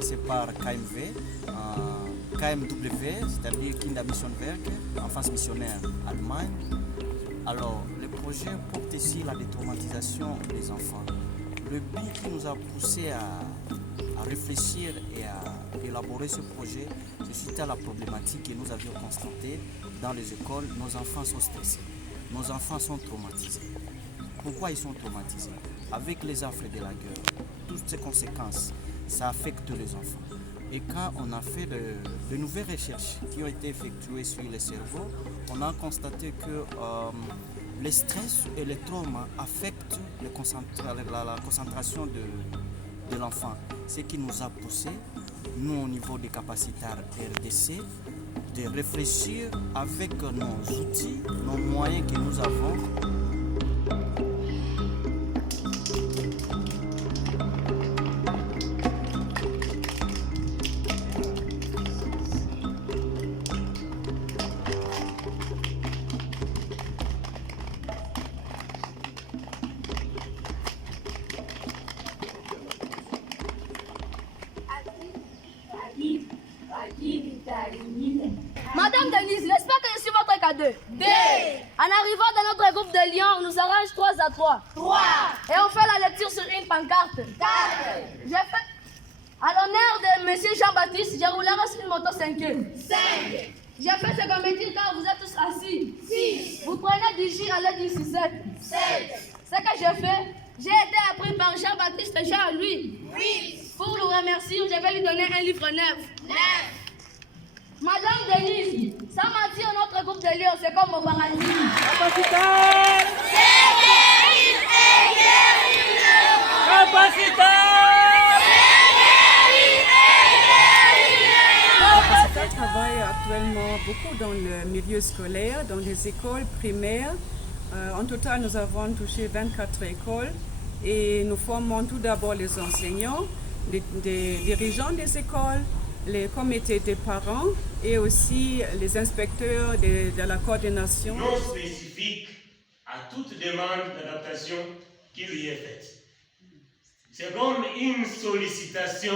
commencer par KMV, KMW, c'est-à-dire Kindermissionwerk, Enfance missionnaire Allemagne. Alors, le projet porte ici la détraumatisation des enfants. Le but qui nous a poussé à réfléchir et à élaborer ce projet, c'est suite à la problématique que nous avions constatée dans les écoles. Nos enfants sont stressés, nos enfants sont traumatisés. Pourquoi ils sont traumatisés? Avec les affres de la guerre, toutes ces conséquences, ça affecte les enfants. Et quand on a fait de nouvelles recherches qui ont été effectuées sur les cerveaux, on a constaté que le stress et le trauma affectent la concentration de l'enfant. Ce qui nous a poussé, nous au niveau des capacitaires RDC, de réfléchir avec nos outils, nos moyens que nous avons. Madame Denise, j'espère que je suis votre cadeau. D. En arrivant dans notre groupe de Lyon, on nous arrange 3 à 3. 3. Et on fait la lecture sur une pancarte. 4. J'ai fait... À l'honneur de monsieur Jean-Baptiste, j'ai roulé sur une moto 5. 5. J'ai fait ce qu'on me dit quand vous êtes tous assis. 6. Vous prenez du jus à l'aide du 7. 7. Ce que j'ai fait, j'ai été appris par Jean-Baptiste Jean-Louis. 8. Pour le remercier, je vais lui donner un livre 9. 9. Madame Denise, sans mentir, notre groupe de Lyon, c'est comme au paradis. Capaciteur! Capaciteur travaille actuellement beaucoup dans le milieu scolaire, dans les écoles primaires. En total, nous avons touché 24 écoles et nous formons tout d'abord les enseignants, les dirigeants des écoles, les comités des parents et aussi les inspecteurs de la coordination. Non spécifique à toute demande d'adaptation qui lui est faite. C'est comme une sollicitation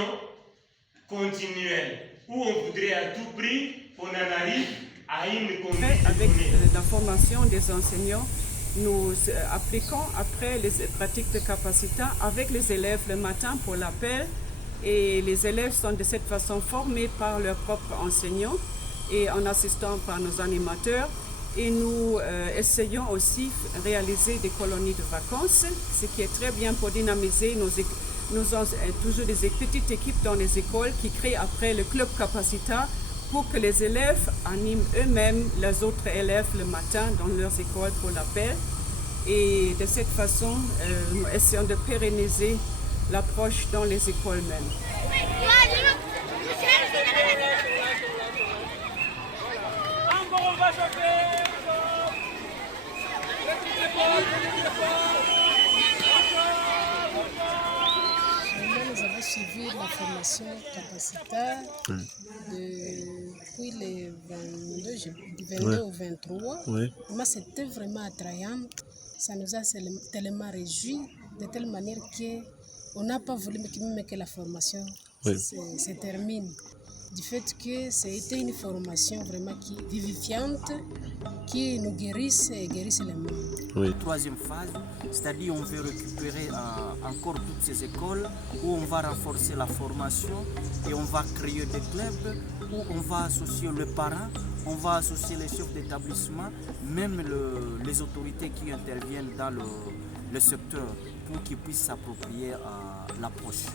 continuelle où on voudrait à tout prix qu'on en arrive à une condition. Avec la formation des enseignants, nous appliquons après les pratiques de capacité avec les élèves le matin pour l'appel. Et les élèves sont de cette façon formés par leurs propres enseignants et en assistant par nos animateurs. Et nous essayons aussi de réaliser des colonies de vacances, ce qui est très bien pour dynamiser nous avons toujours des petites équipes dans les écoles qui créent après le club Capacita pour que les élèves animent eux-mêmes les autres élèves le matin dans leurs écoles pour l'appel. Et de cette façon, nous essayons de pérenniser l'approche dans les écoles même. Nous avons suivi la formation capacitaire depuis le 22 au 23. Oui. Moi, c'était vraiment attrayant. Ça nous a tellement réjouis de telle manière qu'on n'a pas voulu que la formation se termine. Du fait que c'était une formation vraiment vivifiante, qui nous guérisse et guérisse les monde. Oui. Troisième phase, c'est-à-dire on veut récupérer encore toutes ces écoles où on va renforcer la formation et on va créer des clubs où on va associer le parent, on va associer les chefs d'établissement, même les autorités qui interviennent dans le secteur pour qu'ils puissent s'approprier l'approche.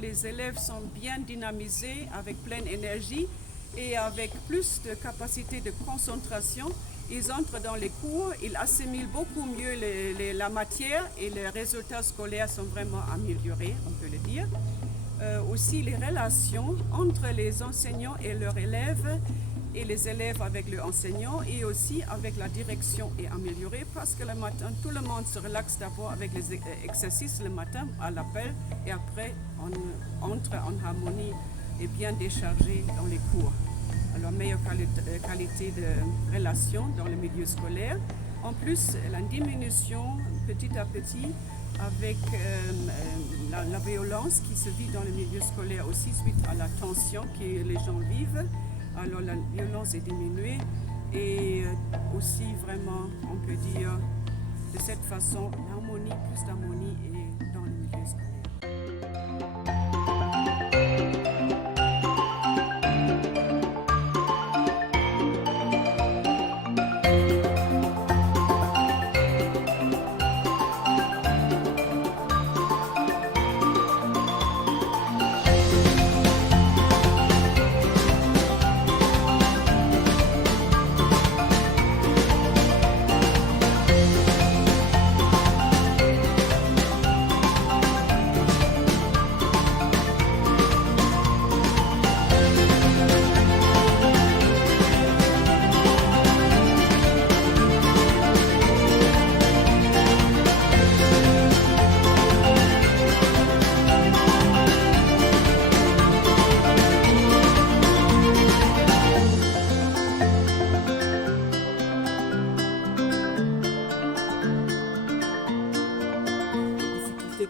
Les élèves sont bien dynamisés avec pleine énergie et avec plus de capacité de concentration. Ils entrent dans les cours, ils assimilent beaucoup mieux la matière et les résultats scolaires sont vraiment améliorés, on peut le dire. Aussi les relations entre les enseignants et leurs élèves et les élèves avec le enseignant et aussi avec la direction est améliorée parce que le matin, tout le monde se relaxe d'abord avec les exercices le matin à l'appel et après on entre en harmonie et bien déchargé dans les cours. Alors meilleure qualité de relation dans le milieu scolaire. En plus, la diminution petit à petit avec la violence qui se vit dans le milieu scolaire aussi suite à la tension que les gens vivent. Alors la violence est diminuée et aussi vraiment, on peut dire, de cette façon, l'harmonie, plus d'harmonie est dans le milieu scolaire.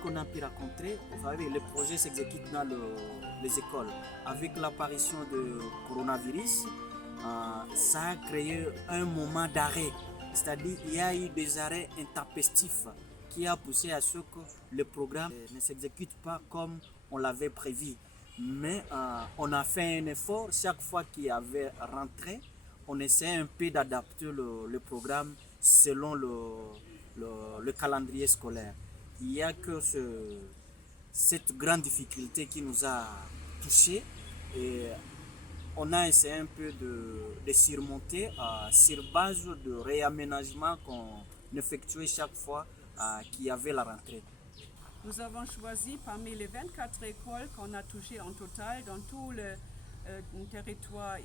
Qu'on a pu rencontrer, vous savez, le projet s'exécute dans les écoles. Avec l'apparition du coronavirus, ça a créé un moment d'arrêt. C'est-à-dire qu'il y a eu des arrêts intempestifs qui a poussé à ce que le programme ne s'exécute pas comme on l'avait prévu. Mais on a fait un effort. Chaque fois qu'il y avait rentré, on essaie un peu d'adapter le programme selon le calendrier scolaire. Il n'y a que cette grande difficulté qui nous a touchés et on a essayé un peu de surmonter sur base de réaménagement qu'on effectuait chaque fois qu'il y avait la rentrée. Nous avons choisi parmi les 24 écoles qu'on a touchées en total dans tout le territoire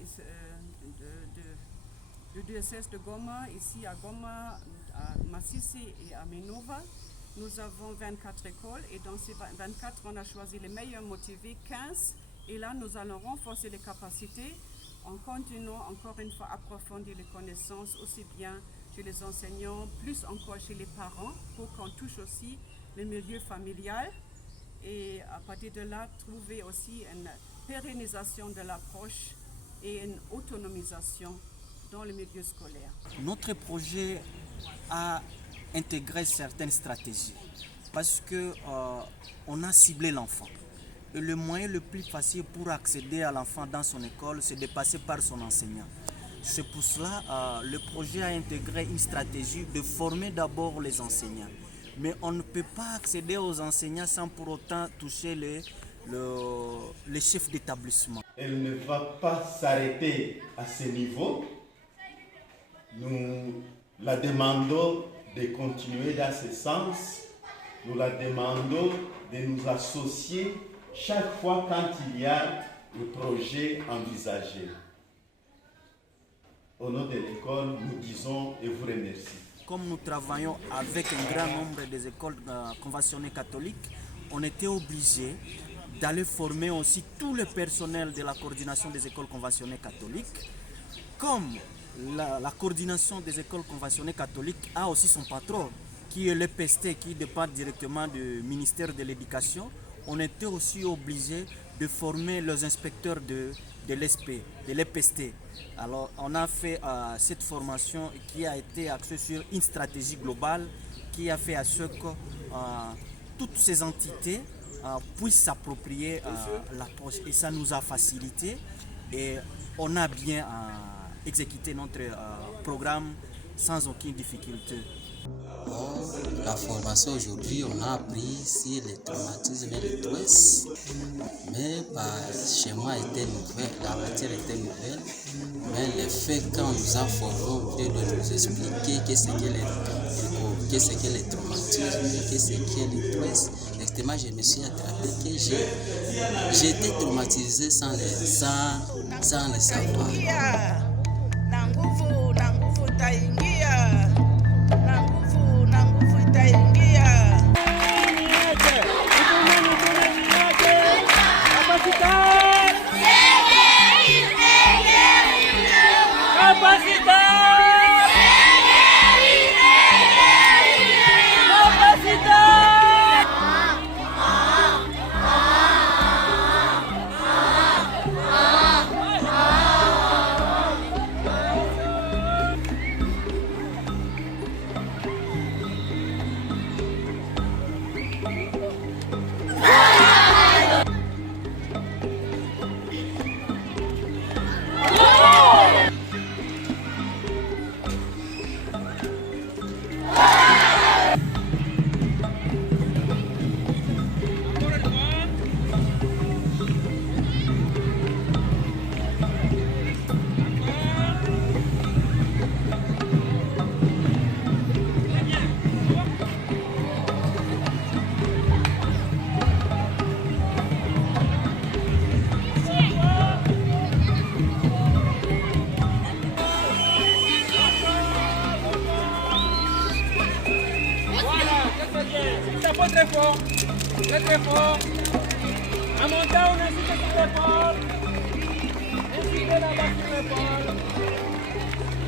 du diocèse de Goma, ici à Goma, à Masisi et à Minova. Nous avons 24 écoles et dans ces 24, on a choisi les meilleurs motivés, 15. Et là, nous allons renforcer les capacités en continuant encore une fois à approfondir les connaissances aussi bien chez les enseignants, plus encore chez les parents pour qu'on touche aussi le milieu familial et à partir de là, trouver aussi une pérennisation de l'approche et une autonomisation dans le milieu scolaire. Notre projet a intégrer certaines stratégies parce que on a ciblé l'enfant et le moyen le plus facile pour accéder à l'enfant dans son école, c'est de passer par son enseignant. C'est pour cela le projet a intégré une stratégie de former d'abord les enseignants, mais on ne peut pas accéder aux enseignants sans pour autant toucher les chefs d'établissement. Elle ne va pas s'arrêter à ce niveau. Nous la demandons de continuer dans ce sens. Nous la demandons de nous associer chaque fois quand il y a un projet envisagé. Au nom de l'école, nous disons et vous remercions. Comme nous travaillons avec un grand nombre des écoles conventionnées catholiques, on était obligé d'aller former aussi tout le personnel de la coordination des écoles conventionnées catholiques. Comme la coordination des écoles conventionnées catholiques a aussi son patron, qui est l'EPST, qui dépend directement du ministère de l'Éducation, on était aussi obligé de former les inspecteurs de l'EPST. Alors on a fait cette formation qui a été axée sur une stratégie globale qui a fait à ce que toutes ces entités puissent s'approprier l'approche. Et ça nous a facilité et on a bien exécuté notre programme sans aucune difficulté. La formation aujourd'hui, on a appris sur les traumatismes et les stress, mais chez moi la matière était nouvelle, mais le fait quand on nous a formés de nous expliquer qu'est-ce que les traumatismes, qu'est-ce que les stress, justement je me suis attrapé que j'ai été traumatisé sans le savoir. nguvu itaingia, na nguvu itaingia. Très fort, très fort. En montant, on insiste sur l'épaule. Insistez là-bas sur l'épaule.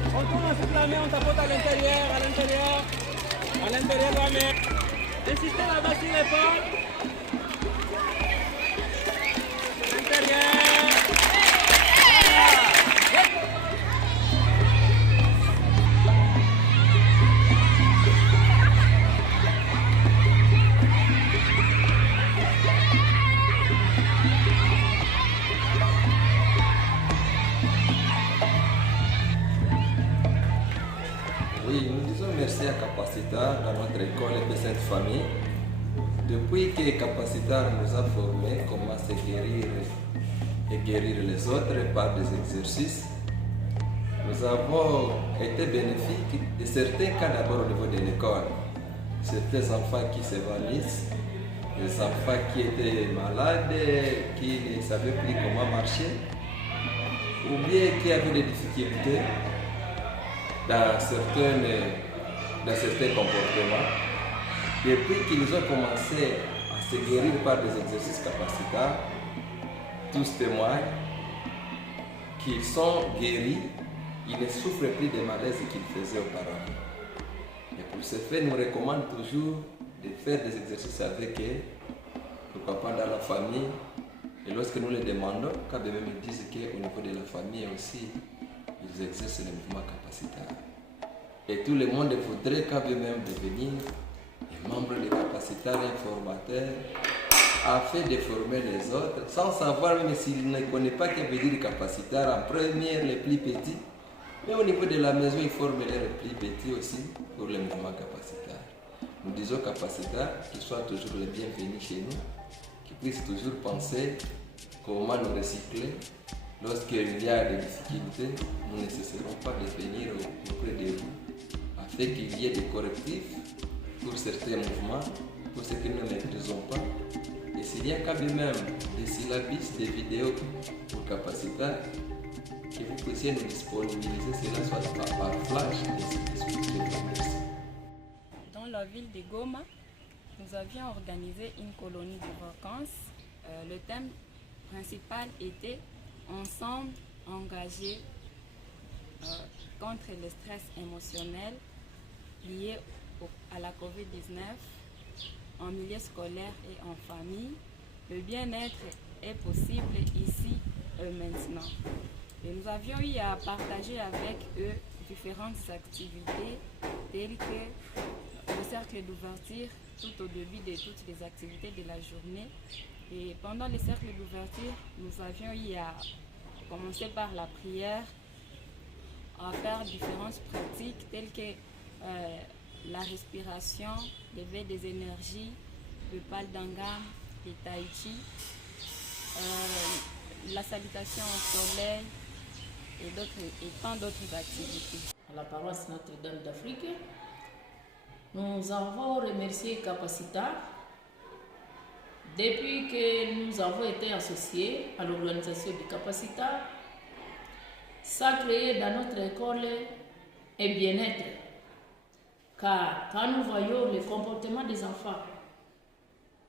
On tourne ensuite la main, on tapote à l'intérieur, à l'intérieur de la main. Insistez là-bas sur l'épaule. À l'intérieur. Oui, nous disons merci à Capacitar, à notre école et Sainte Famille. Depuis que Capacitar nous a formés comment se guérir et guérir les autres par des exercices, nous avons été bénéfiques de certains cas d'abord au niveau de l'école. Certains enfants qui s'évanouissent, des enfants qui étaient malades, qui ne savaient plus comment marcher, ou bien qui avaient des difficultés dans certains comportements. Depuis qu'ils ont commencé à se guérir par des exercices capacitaires, tous témoignent qu'ils sont guéris, ils ne souffrent plus des malaises qu'ils faisaient auparavant. Et pour ce fait, nous recommandons toujours de faire des exercices avec eux, pourquoi pas dans la famille. Et lorsque nous les demandons, quand même ils disent qu'au niveau de la famille aussi, ils exercent le mouvement capacitaire. Et tout le monde voudrait quand même devenir des membres de capacitaire et formateurs afin de former les autres, sans savoir même s'ils ne connaissent pas que veut dire capacitaire en première, les plus petits. Mais au niveau de la maison, ils forment les plus petits aussi pour le mouvement capacitaire. Nous disons capacitaire qu'ils soient toujours les bienvenus chez nous, qu'ils puissent toujours penser comment nous recycler. Lorsqu'il y a des difficultés, nous ne cesserons pas de venir auprès de vous afin qu'il y ait des correctifs pour certains mouvements, pour ce que nous ne maîtrisons pas. Et s'il y a quand même des syllabus, des vidéos pour capacitaires, que vous puissiez nous disponibiliser cela soit par flash et Dans la ville de Goma, nous avions organisé une colonie de vacances. Le thème principal était ensemble engagés contre le stress émotionnel lié à la COVID-19 en milieu scolaire et en famille. Le bien-être est possible ici et maintenant. Et nous avions eu à partager avec eux différentes activités telles que le cercle d'ouverture tout au début de toutes les activités de la journée. Et pendant le cercle d'ouverture, nous avions eu à commencer par la prière, à faire différentes pratiques telles que la respiration, l'éveil des énergies, le paldangam, le tai chi, la salutation au soleil et tant d'autres activités. À la paroisse Notre-Dame d'Afrique, nous avons remercié Capacita depuis que nous avons été associés à l'organisation du Capacita. ça crée dans notre école un bien-être. Car quand nous voyons le comportement des enfants,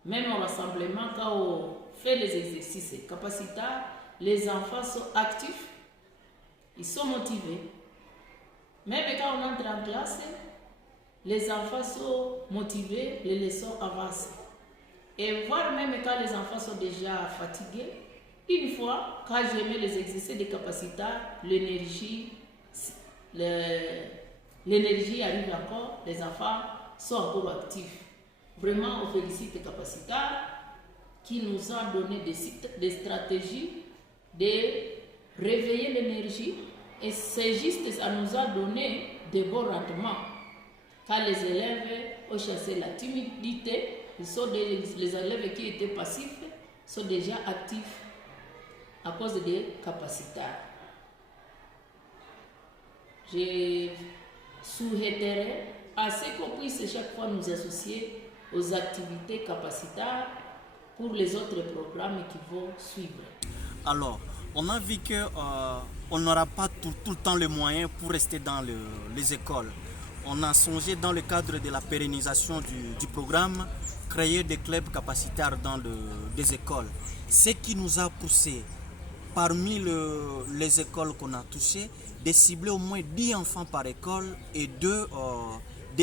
même au rassemblement, quand on fait les exercices capacitaires, les enfants sont actifs, ils sont motivés. Même quand on entre en classe, les enfants sont motivés, les leçons avancent. Et voire même quand les enfants sont déjà fatigués, une fois, quand je mets les exercices de capacitaires, l'énergie arrive encore, les enfants sont encore actifs. Vraiment, on félicite les capacitaires qui nous ont donné des stratégies de réveiller l'énergie. Et c'est juste, ça nous a donné de bons rendements. Quand les élèves ont chassé la timidité, les élèves qui étaient passifs sont déjà actifs à cause des capacitaires. Je souhaiterais à ce qu'on puisse chaque fois nous associer aux activités capacitaires pour les autres programmes qui vont suivre. Alors, on a vu qu'on n'aura pas tout le temps les moyens pour rester dans les écoles. On a songé dans le cadre de la pérennisation du programme, créer des clubs capacitaires dans des écoles. Ce qui nous a poussé, parmi les écoles qu'on a touchées, de cibler au moins 10 enfants par école et 2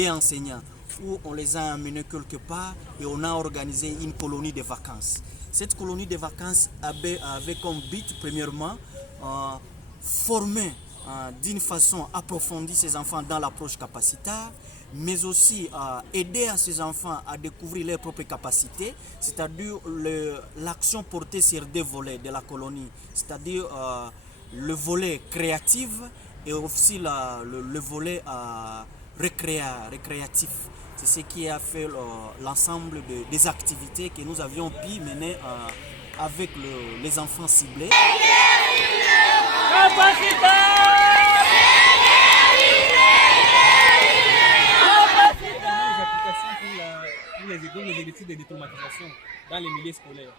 enseignants, où on les a amenés quelque part et on a organisé une colonie de vacances. Cette colonie de vacances avait comme but, premièrement, former d'une façon approfondie ces enfants dans l'approche capacitaire, mais aussi aider à ces enfants à découvrir leurs propres capacités, c'est-à-dire l'action portée sur 2 volets de la colonie, c'est-à-dire le volet créatif et aussi le volet récréatif. C'est ce qui a fait l'ensemble des activités que nous avions pu mener avec les enfants ciblés. Pour les écoles, les études de détraumatisation dans les milieux scolaires.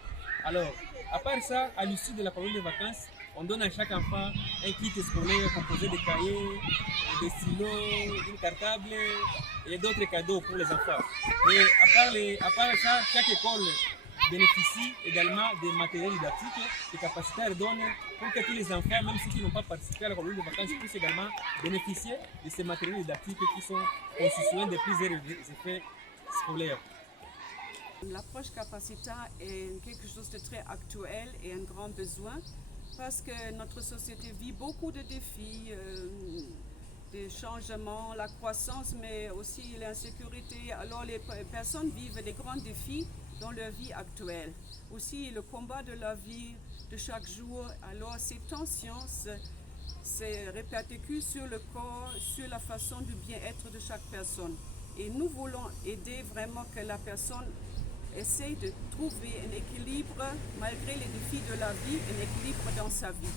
Alors, à part ça, à l'issue de la colonie de vacances, on donne à chaque enfant un kit scolaire composé de cahiers, de stylos, une cartable et d'autres cadeaux pour les enfants. Et à part ça, chaque école bénéficie également des matériels didactiques et capacitaires donnent pour que tous les enfants, même ceux qui n'ont pas participé à la colonie de vacances, puissent également bénéficier de ces matériels didactiques qui sont constitués de plusieurs effets scolaires. L'approche capacitaire est quelque chose de très actuel et un grand besoin parce que notre société vit beaucoup de défis, des changements, la croissance, mais aussi l'insécurité. Alors les personnes vivent des grands défis dans leur vie actuelle. Aussi le combat de la vie de chaque jour. Alors ces tensions se répercutent sur le corps, sur la façon du bien-être de chaque personne. Et nous voulons aider vraiment que la personne essaye de trouver un équilibre, malgré les défis de la vie, un équilibre dans sa vie.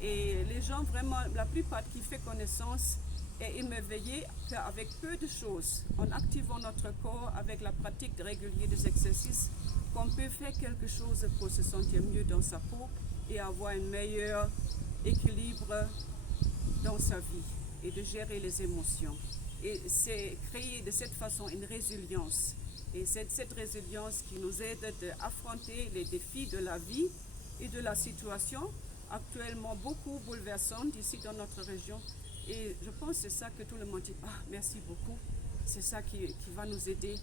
Et les gens, vraiment, la plupart qui font connaissance est émerveillé qu'avec peu de choses, en activant notre corps avec la pratique régulière des exercices, qu'on peut faire quelque chose pour se sentir mieux dans sa peau et avoir un meilleur équilibre dans sa vie et de gérer les émotions. Et c'est créer de cette façon une résilience. Et c'est cette résilience qui nous aide à affronter les défis de la vie et de la situation actuellement beaucoup bouleversante ici dans notre région. Et je pense que c'est ça que tout le monde dit, merci beaucoup. C'est ça qui va nous aider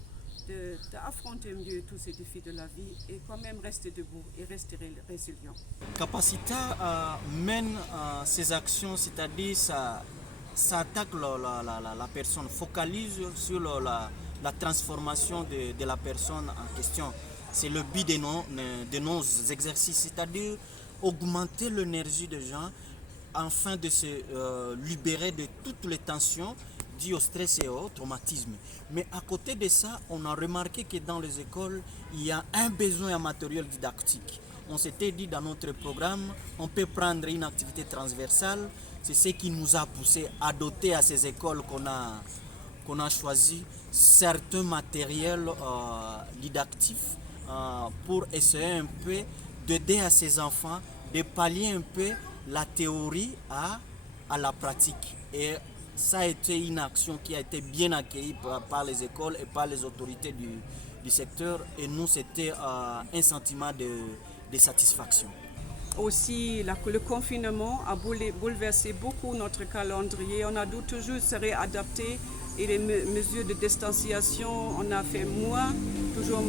d'affronter mieux tous ces défis de la vie et quand même rester debout et rester résilient. Capacita mène ces actions, c'est-à-dire ça attaque la personne, focalise sur la transformation de la personne en question. C'est le but de nos exercices, c'est-à-dire augmenter l'énergie des gens afin de se libérer de toutes les tensions dues au stress et au traumatisme. Mais à côté de ça, on a remarqué que dans les écoles, il y a un besoin en matériel didactique. On s'était dit dans notre programme, on peut prendre une activité transversale. C'est ce qui nous a poussé à doter à ces écoles qu'on a choisi certains matériels didactifs pour essayer un peu d'aider à ces enfants de pallier un peu la théorie à à la pratique. Et ça a été une action qui a été bien accueillie par les écoles et par les autorités du secteur. Et nous, c'était un sentiment de satisfaction. Aussi, le confinement a bouleversé beaucoup notre calendrier. On a dû toujours se réadapter et les mesures de distanciation, on a fait moins, toujours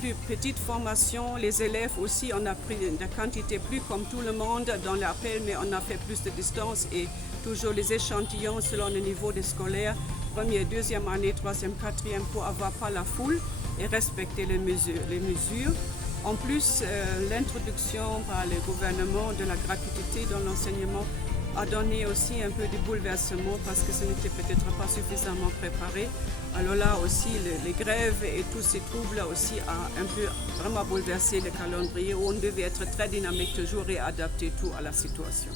plus petite formation. Les élèves aussi, on a pris des quantités plus comme tout le monde dans l'appel, mais on a fait plus de distance et toujours les échantillons selon le niveau des scolaires, première, deuxième année, troisième, quatrième, pour avoir pas la foule et respecter les mesures. En plus, l'introduction par le gouvernement de la gratuité dans l'enseignement a donné aussi un peu de bouleversement parce que ce n'était peut-être pas suffisamment préparé. Alors là aussi, les grèves et tous ces troubles aussi a un peu vraiment bouleversé le calendrier où on devait être très dynamique toujours et adapter tout à la situation.